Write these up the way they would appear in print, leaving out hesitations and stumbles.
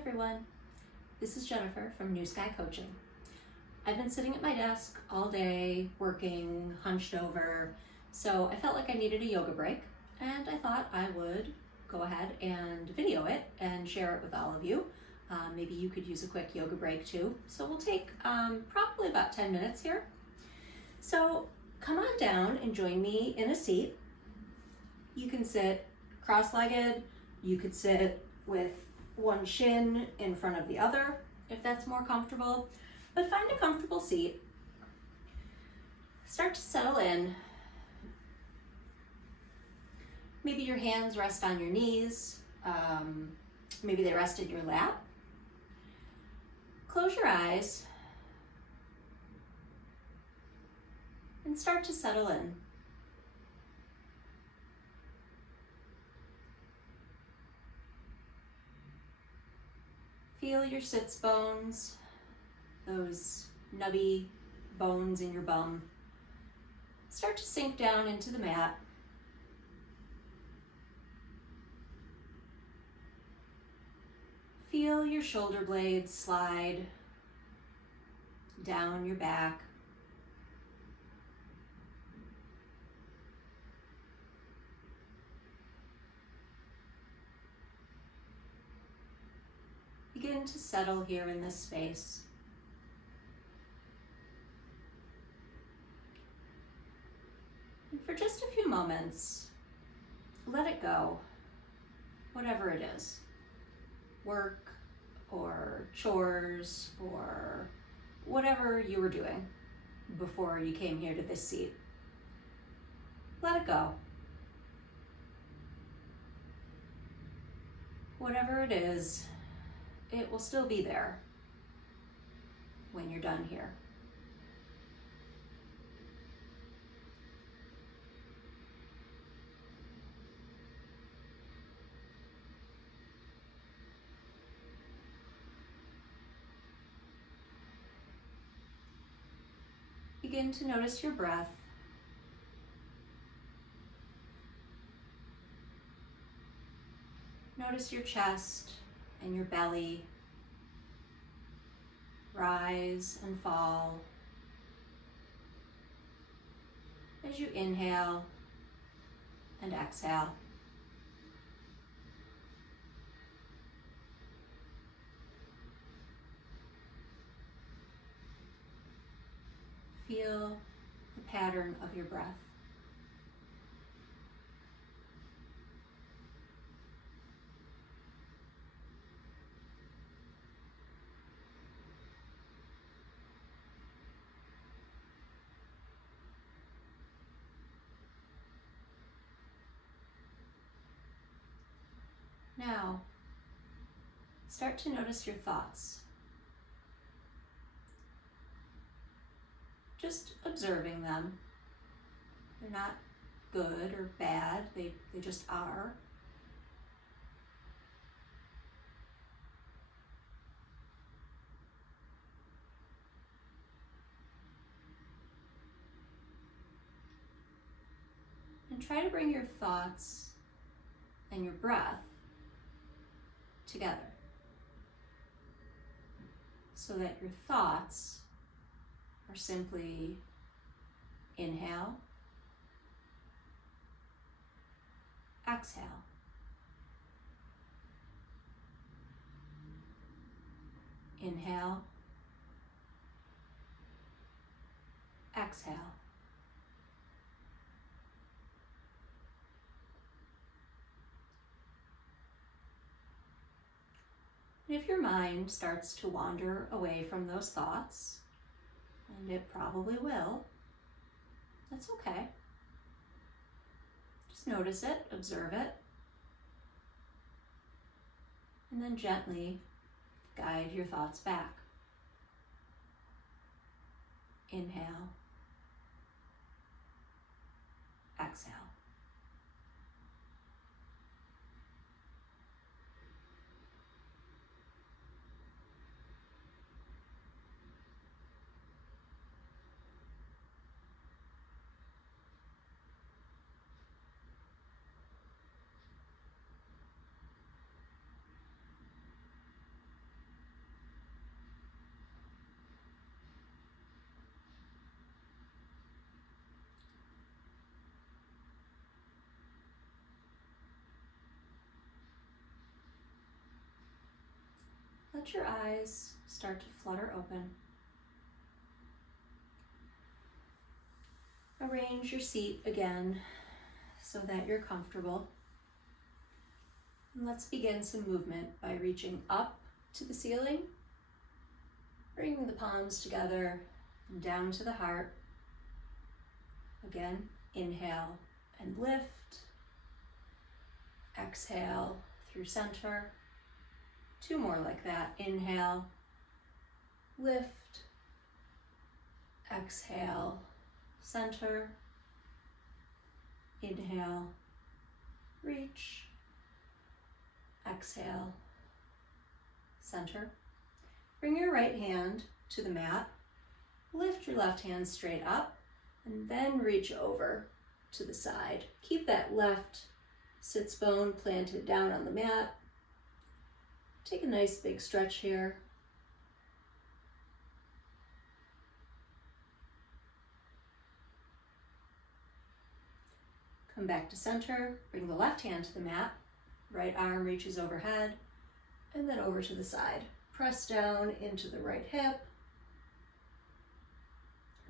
everyone, this is Jennifer from New Sky Coaching. I've been sitting at my desk all day, working, hunched over, so I felt like I needed a yoga break, and I thought I would go ahead and video it and share it with all of you. Maybe you could use a quick yoga break too. So we'll take probably about 10 minutes here. So come on down and join me in a seat. You can sit cross-legged, you could sit with one shin in front of the other, if that's more comfortable, but find a comfortable seat. Start to settle in. Maybe your hands rest on your knees, maybe they rest in your lap. Close your eyes and start to settle in. Feel your sits bones, those nubby bones in your bum. Start to sink down into the mat. Feel your shoulder blades slide down your back. Begin to settle here in this space. And for just a few moments, let it go, whatever it is. Work or chores or whatever you were doing before you came here to this seat. Let it go. Whatever it is, it will still be there when you're done here. Begin to notice your breath. Notice your chest and your belly rise and fall as you inhale and exhale. Feel the pattern of your breath. Now, start to notice your thoughts. Just observing them. They're not good or bad, they just are. And try to bring your thoughts and your breath together so that your thoughts are simply inhale, exhale. Inhale, exhale. And if your mind starts to wander away from those thoughts, and it probably will, that's okay. Just notice it, observe it, and then gently guide your thoughts back. Inhale, exhale. let your eyes start to flutter open. Arrange your seat again so that you're comfortable. And let's begin some movement by reaching up to the ceiling, bringing the palms together and down to the heart. Again, inhale and lift. Exhale through center. 2 more like that. Inhale, lift. Exhale, center. Inhale, reach. Exhale, center. Bring your right hand to the mat. Lift your left hand straight up and then reach over to the side. Keep that left sits bone planted down on the mat. Take a nice big stretch here. Come back to center. Bring the left hand to the mat. Right arm reaches overhead and then over to the side. Press down into the right hip.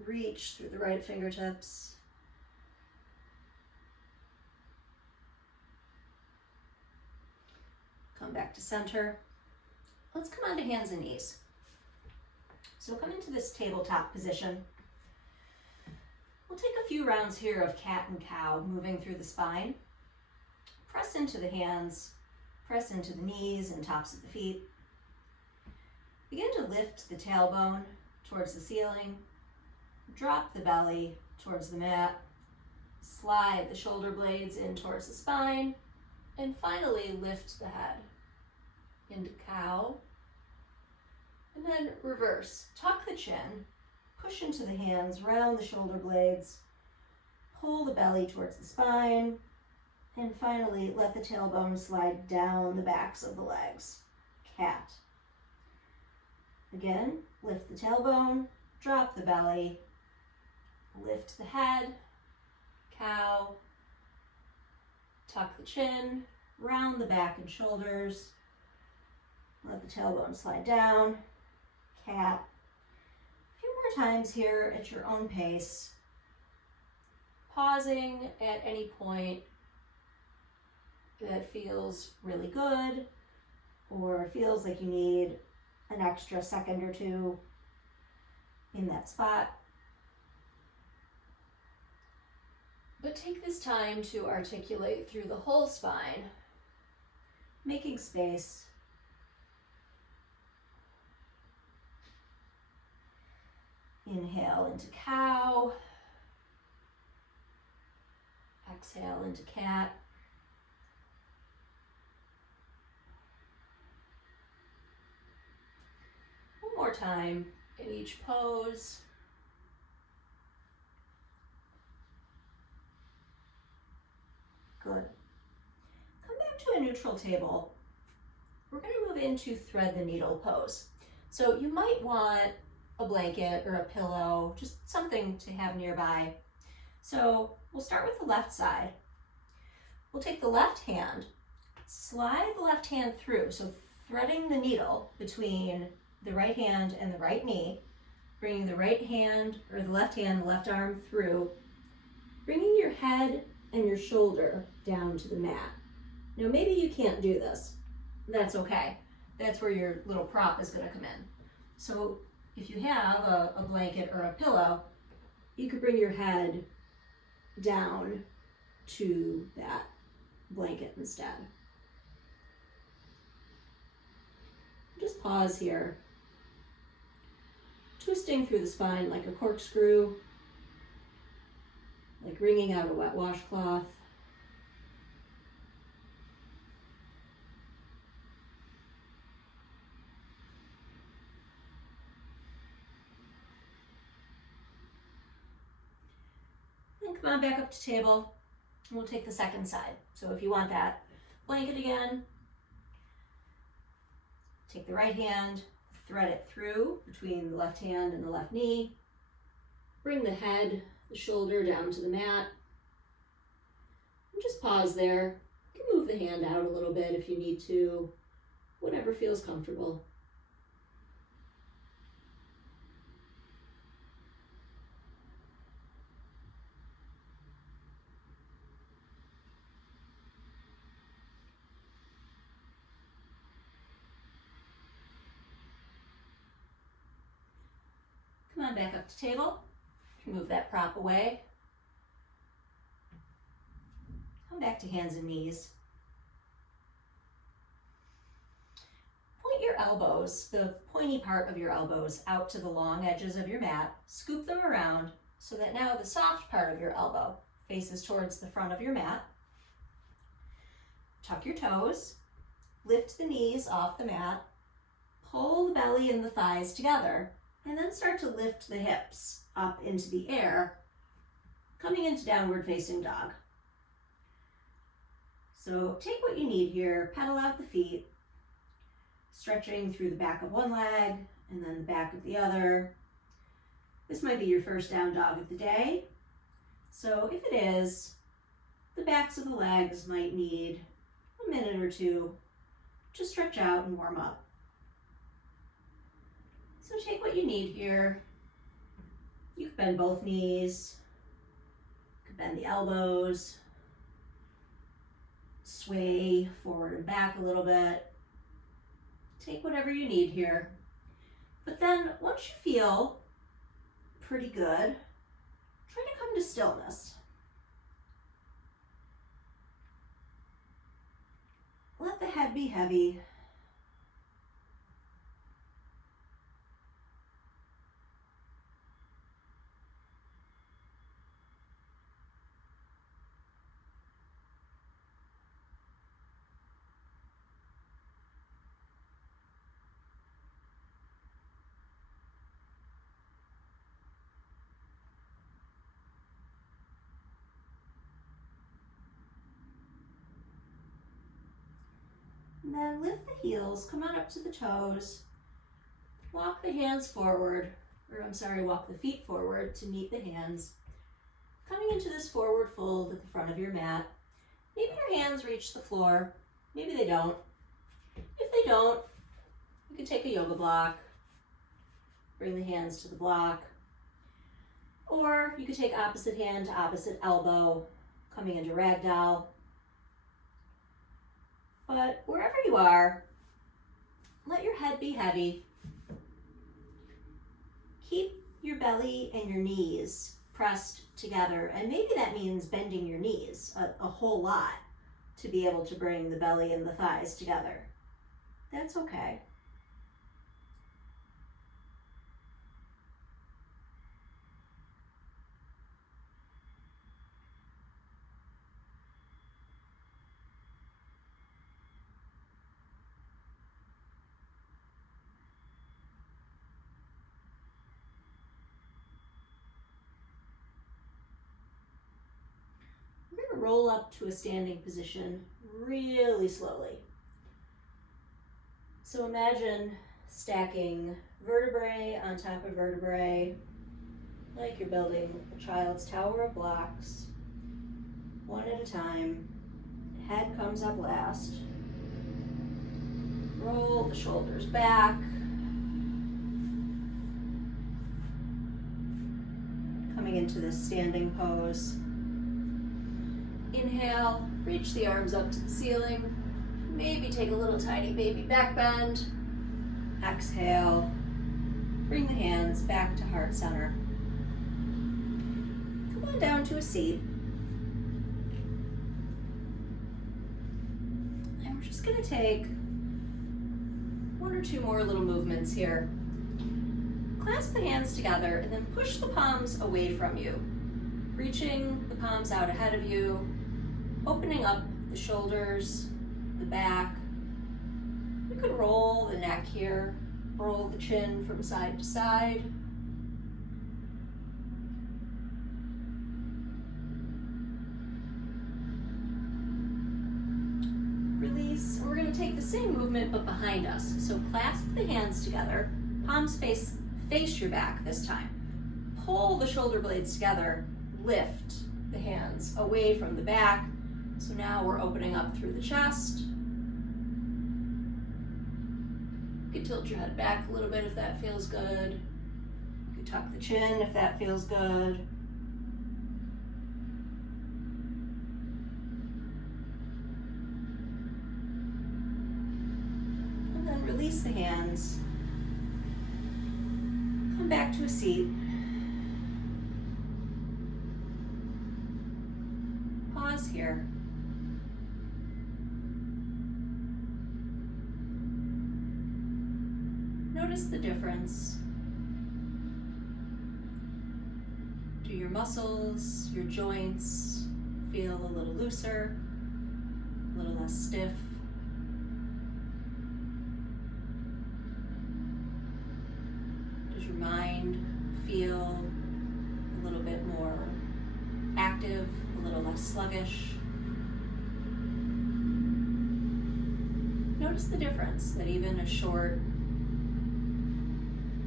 Reach through the right fingertips. Come back to center. Let's come onto hands and knees. So come into this tabletop position. We'll take a few rounds here of cat and cow, moving through the spine. Press into the hands, press into the knees and tops of the feet. Begin to lift the tailbone towards the ceiling. Drop the belly towards the mat. Slide the shoulder blades in towards the spine. And finally lift the head into cow. And then reverse. Tuck the chin. Push into the hands, round the shoulder blades. Pull the belly towards the spine. And finally, let the tailbone slide down the backs of the legs. Cat. Again, lift the tailbone, drop the belly, lift the head, cow, tuck the chin, round the back and shoulders, let the tailbone slide down, cat. A few more times here at your own pace, pausing at any point that feels really good or feels like you need an extra second or two in that spot. But take this time to articulate through the whole spine, making space. Inhale into cow. Exhale into cat. One more time in each pose. Good. Come back to a neutral table. We're going to move into thread the needle pose. So you might want a blanket or a pillow, just something to have nearby. So we'll start with the left side. We'll take the left hand, slide the left hand through, so threading the needle between the right hand and the right knee, bringing the right hand or the left hand, the left arm through, bringing your head and your shoulder down to the mat. Now maybe you can't do this. That's okay. That's where your little prop is going to come in. So if you have a blanket or a pillow, you could bring your head down to that blanket instead. Just pause here. Twisting through the spine like a corkscrew, like wringing out a wet washcloth. Then come on back up to table, and we'll take the second side. So if you want that blanket again, take the right hand, thread it through between the left hand and the left knee. Bring the head, the shoulder down to the mat. And just pause there. You can move the hand out a little bit if you need to, whatever feels comfortable. Come on back up to table. Move that prop away. Come back to hands and knees. Point your elbows, the pointy part of your elbows, out to the long edges of your mat. Scoop them around so that now the soft part of your elbow faces towards the front of your mat. Tuck your toes. Lift the knees off the mat. Pull the belly and the thighs together, and then start to lift the hips up into the air, coming into downward facing dog. So take what you need here, pedal out the feet, stretching through the back of one leg and then the back of the other. This might be your first down dog of the day. So if it is, the backs of the legs might need a minute or two to stretch out and warm up. So take what you need here. You could bend both knees, you could bend the elbows, sway forward and back a little bit. Take whatever you need here. But then once you feel pretty good, try to come to stillness. Let the head be heavy. And then lift the heels, come on up to the toes, walk the hands forward, walk the feet forward to meet the hands. Coming into this forward fold at the front of your mat. Maybe your hands reach the floor, maybe they don't. If they don't, you can take a yoga block, bring the hands to the block, or you could take opposite hand to opposite elbow, coming into ragdoll. But wherever you are, let your head be heavy. Keep your belly and your knees pressed together, and maybe that means bending your knees a whole lot to be able to bring the belly and the thighs together. That's okay. Roll up to a standing position really slowly. So imagine stacking vertebrae on top of vertebrae, like you're building a child's tower of blocks, one at a time. Head comes up last. Roll the shoulders back. Coming into this standing pose. Inhale, reach the arms up to the ceiling. Maybe take a little tiny baby back bend. Exhale, bring the hands back to heart center. Come on down to a seat. And we're just gonna take one or two more little movements here. Clasp the hands together and then push the palms away from you, reaching the palms out ahead of you, opening up the shoulders, the back. You could roll the neck here, roll the chin from side to side. Release, and we're going to take the same movement but behind us. So clasp the hands together, palms face your back this time. Pull the shoulder blades together, lift the hands away from the back. So now we're opening up through the chest. You can tilt your head back a little bit if that feels good. You can tuck the chin if that feels good. And then release the hands. Come back to a seat. Pause here. Notice the difference. Do your muscles, your joints feel a little looser, a little less stiff? Does your mind feel a little bit more active, a little less sluggish? Notice the difference that even a short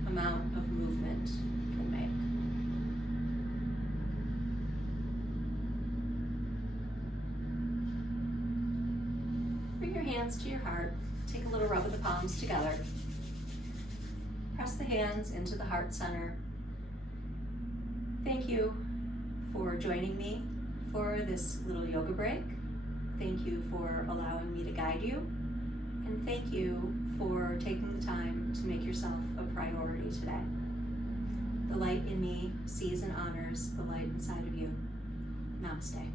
amount of movement can make. Bring your hands to your heart. Take a little rub of the palms together. Press the hands into the heart center. Thank you for joining me for this little yoga break. Thank you for allowing me to guide you. And thank you for taking the time to make yourself a priority today. The light in me sees and honors the light inside of you. Namaste.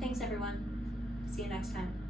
Thanks, everyone. See you next time.